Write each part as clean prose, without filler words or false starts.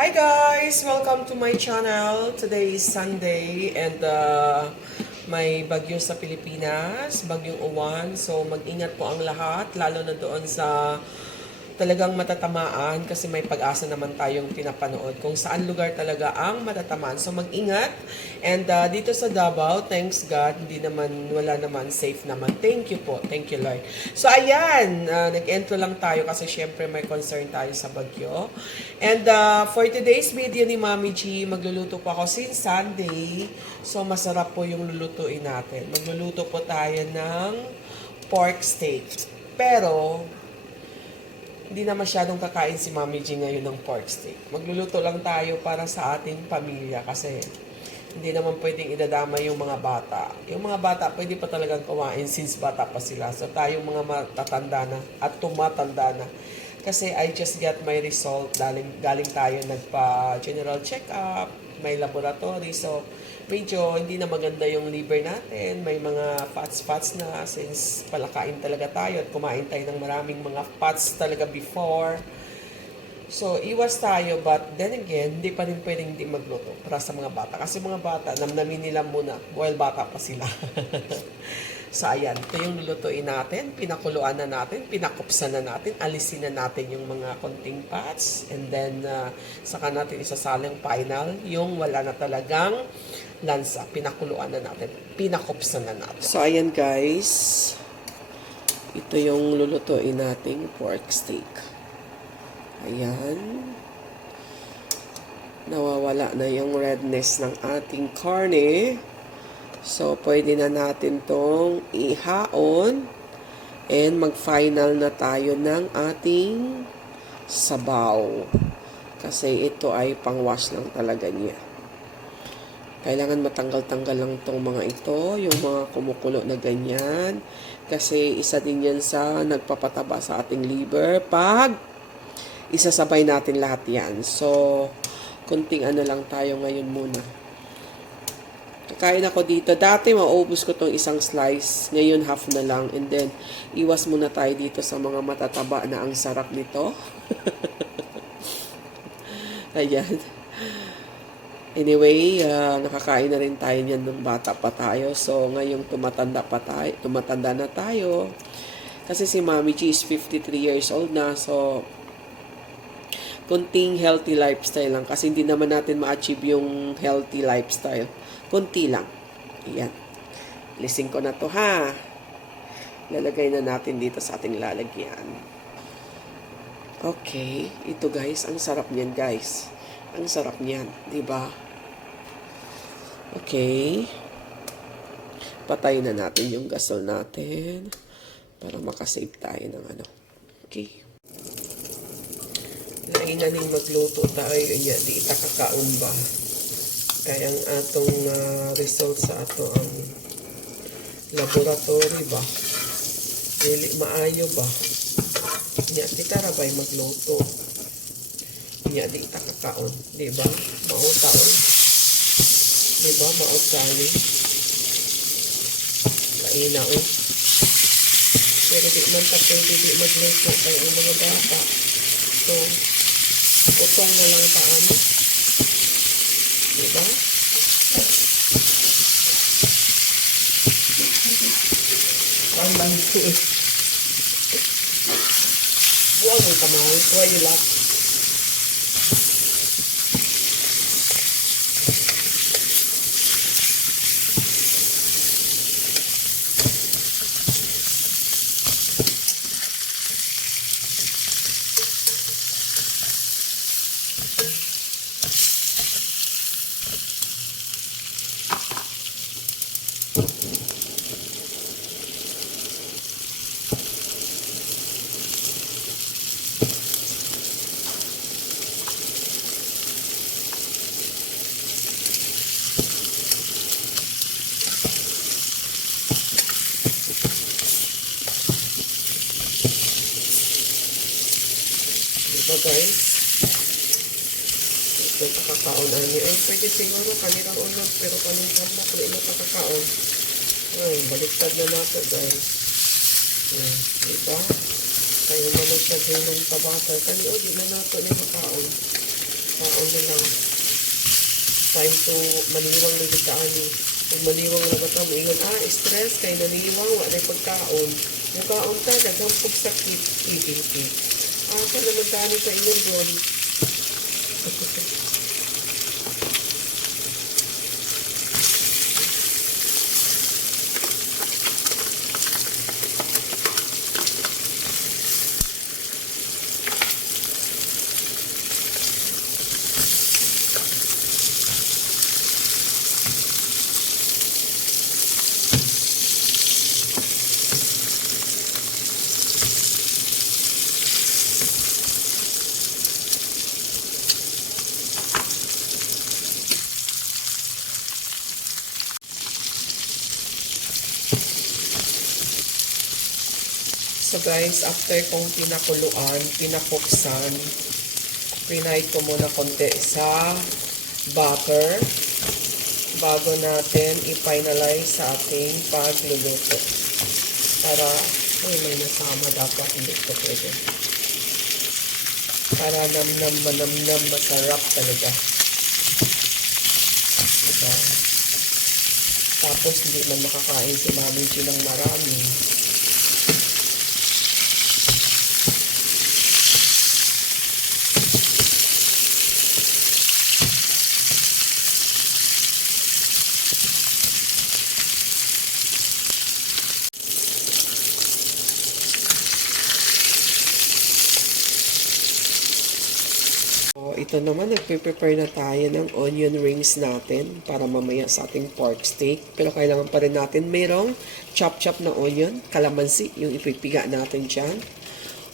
Hi guys! Welcome to my channel. Today is Sunday and may bagyo sa Pilipinas, bagyong uwan. So mag-ingat po ang lahat, lalo na doon sa talagang matatamaan kasi may pag-asa naman tayong pinapanood kung saan lugar talaga ang matatamaan. So mag-ingat. And dito sa Davao, thanks God, wala naman, safe naman. Thank you po. Thank you Lord. So ayan, nag-intro lang tayo kasi syempre may concern tayo sa bagyo. And for today's video ni Mami G, magluluto po ako since Sunday. So masarap po yung lulutuin natin. Magluluto po tayo ng pork steak. Pero hindi na masyadong kakain si Mami G ngayon ng pork steak. Magluluto lang tayo para sa ating pamilya kasi hindi naman pwedeng idadama yung mga bata. Yung mga bata pwede pa talagang kumain since bata pa sila. So tayong mga matatanda na at tumatanda na. Kasi I just got my result. Galing tayo nagpa-general check-up, may laboratory. So medyo hindi na maganda yung liver natin. May mga fats na since palakain talaga tayo at kumain tayo ng maraming mga fats talaga before. So, iwas tayo but then again, hindi pa rin pwedeng hindi magluto para sa mga bata. Kasi mga bata, namnamin nila muna while bata pa sila. So, ayan. Ito yung lulutuin natin. Pinakuluan na natin. Pinakupsan na natin. Alisin na natin yung mga konting fats. And then, saka natin isasalang final. Yung wala na talagang lansa. Pinakuluan na natin. Pinakupsan na natin. So, ayan guys. Ito yung lulutuin nating pork steak. Ayan. Nawawala na yung redness ng ating karne. So, pwede na natin tong ihaon. And mag-final na tayo ng ating sabaw. Kasi ito ay pang-wash lang talaga niya. Kailangan matanggal-tanggal lang tong mga ito. Yung mga kumukulo na ganyan. Kasi isa din yan sa nagpapataba sa ating liver. Pag isasabay natin lahat yan. So, kunting ano lang tayo ngayon muna. Kakain ako dito. Dati, maubos ko tong isang slice. Ngayon, half na lang. And then, iwas muna tayo dito sa mga matataba na ang sarap nito. Ayan. Anyway, nakakain na rin tayo niyan nung bata pa tayo. So, ngayong tumatanda na tayo. Kasi si Mami G is 53 years old na. So, kunting healthy lifestyle lang. Kasi hindi naman natin ma-achieve yung healthy lifestyle. Kunti lang. Ayan. Lising ko na to ha. Lalagay na natin dito sa ating lalagyan. Okay. Ito guys. Ang sarap niyan guys. Ang sarap niyan. Diba? Okay. Patayin na natin yung gasol natin. Para makasave tayo ng ano. Okay. Lain na ning magluto tayo. Iya, di ita kakaon ba? Kaya ang atong result sa ato ang laboratory ba? Dili maayo ba? Iya, di tarabay magluto. Iya, di ita kakaon. Di ba? Mautaon. Di ba? Mautani. Laina o. Pero di man tapos di magluto kaya ang mga bata. So, utong na lang taano. Diba? Ang bangsi eh. Buwag mo kamahal. Buwag yung lak. Ito guys. Ito kakakaon ani. Ay, pwede siguro kanilang unod pero kanong kamo kung ilo kakakaon. Ay, baliktad na nato guys. Ayan, diba? Kaya naman siya ng tabasa. Kani o, di na nato ni makaon. kaon na lang. Time to maniwang na kita ani. Kung maniwang na ka mo ingon, stress kay naniwang, wala na pagkaon. Yung kaon ka, nagampog sakit. Pipiti. Ka naman tani ka ingon doon. So guys, after kong pinakuksan, pinahid ko muna konti sa butter bago natin i-finalize sa ating pagluluto. Para, may nasama dapat, hindi ko pwede. Para manamnam, masarap talaga. Diba? Tapos hindi man makakain si Mami G ng marami. Ito naman, nagpe-prepare na tayo ng onion rings natin para mamaya sa ating pork steak. Pero kailangan pa rin natin mayroong chop-chop na onion, kalamansi, yung ipipiga natin dyan.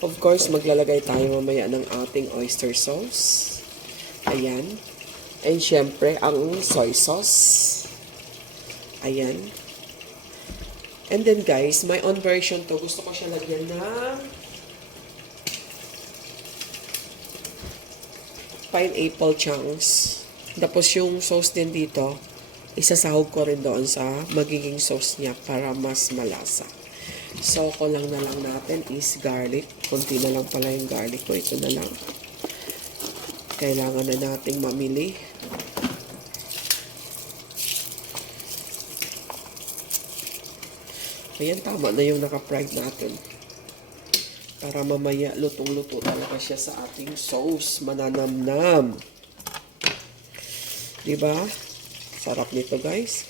Of course, maglalagay tayo mamaya ng ating oyster sauce. Ayan. And syempre, ang soy sauce. Ayan. And then guys, my own version to. Gusto ko siya lagyan ng pineapple chunks. Tapos yung sauce din dito, isasahog ko rin doon sa magiging sauce niya para mas malasa. So, kulang na lang natin is garlic. Kunti na lang pala yung garlic ko. Ito na lang. Kailangan na nating mamili. Ayan, tama na yung naka-fried natin. Para mamaya lutong-luto talaga siya sa ating sauce. Mananamnam. Diba? Sarap nito guys.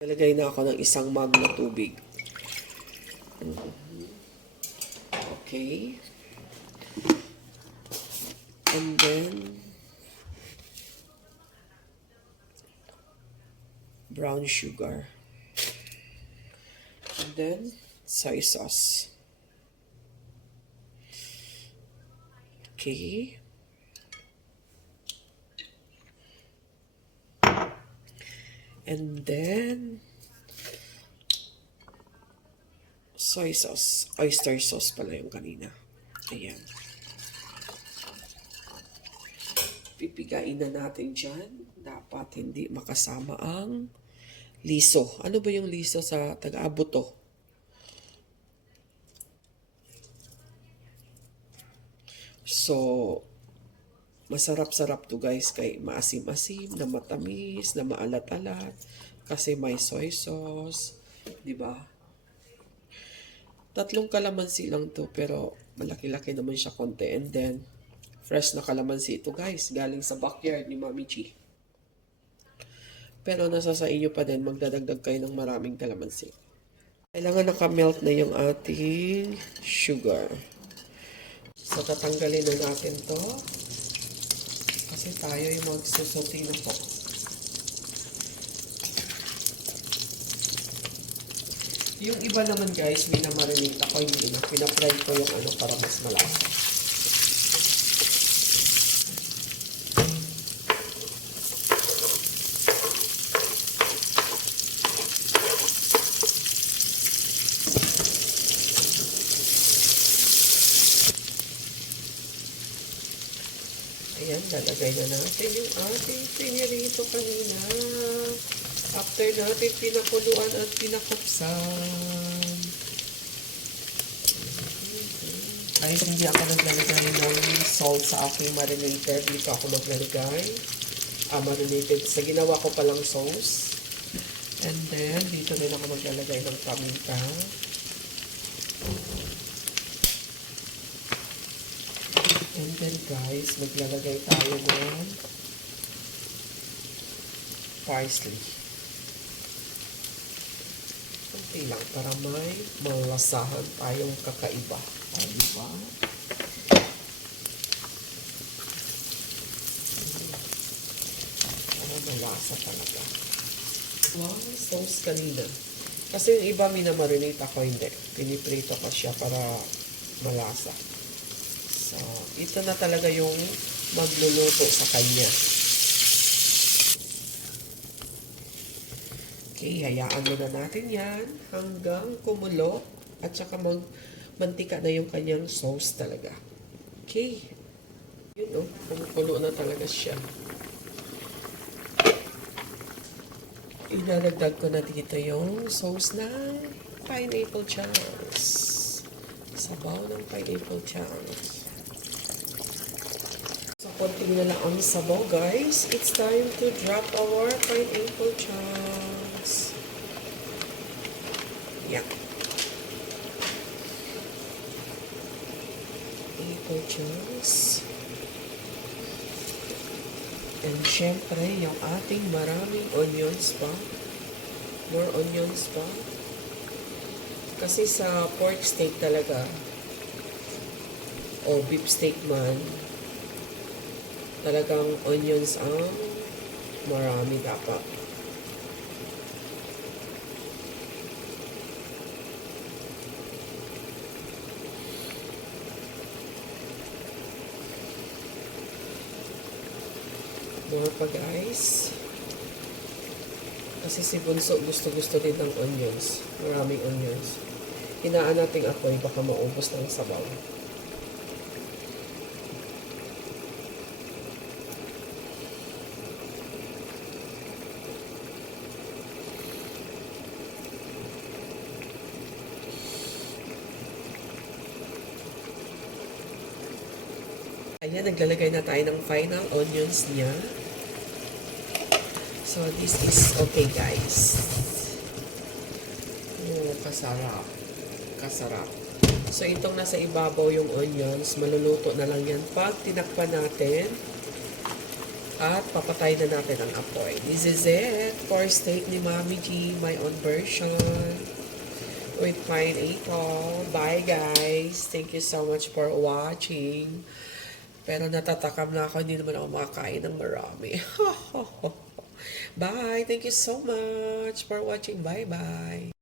Nalagay na ako ng isang mug na tubig. Okay. And then brown sugar. And then soy sauce. Okay. And then soy sauce. Oyster sauce pala yung kanina. Ayan. Pipigain na natin dyan. Dapat hindi makasama ang liso. Ano ba yung liso sa taga-abuto? So, masarap-sarap to guys. Kay maasim-asim, na matamis, na maalat-alat. Kasi may soy sauce. Diba? 3 kalamansi lang to. Pero malaki-laki naman siya konti. And then, fresh na kalamansi ito guys. Galing sa backyard ni Mami G. Pero nasa sa inyo pa din, magdadagdag kayo ng maraming kalamansi. Kailangan nakamelt na yung ating sugar. So, tatanggalin na natin to. Kasi tayo yung magsusuti na po. Yung iba naman guys, minamarinate ako, hindi na. Pinafry ko yung ano para mas malasa. Ayan, lalagay na natin yung ating pinirito kanina. After natin pinakuluan at pinakupsan. guys, hindi ako naglalagay ng salt sa aking marinated. Dito ako maglalagay. Marinated. Sa ginawa ko palang sauce. And then, dito rin ako maglalagay ng paminta. And then guys, maglalagay tayo ng parsley. Kunti lang para may malasahan tayong kakaiba. Diba? Para malasa talaga. Wow, sauce kanina. Kasi yung iba minamarinate ako, hindi. Piniprito ko siya para malasa. So, ito na talaga yung magluluto sa kanya. Okay, hayaan muna natin yan hanggang kumulo at saka mantika na yung kanyang sauce talaga. Okay. Yun o, kumukulo na talaga siya. Idadagdag ko na dito yung sauce ng pineapple chunks. Sabaw ng pineapple chunks. So, konting na lang ang sabaw, guys. It's time to drop our pineapple chunks. Yeah. Pineapple chunks. And syempre, yung ating maraming onions pa. More onions pa. Kasi sa pork steak talaga, o beef steak man, talagang onions ang marami dapat. More pa guys. Kasi si Bunso gusto-gusto din ng onions. Maraming onions. Hinaan natin apoy, baka maubos ng sabaw. Ayan, naglalagay na tayo ng final onions niya. So, this is okay, guys. Oh, kasarap. Kasarap. So, itong nasa ibabaw yung onions, maluluto na lang yan pag tinakpan natin at papatay na natin ang apoy. This is it for steak ni Mami G, my own version with pineapple. Bye, guys. Thank you so much for watching. Pero natatakam na ako, hindi naman ako makakain ng marami. Bye! Thank you so much for watching. Bye-bye!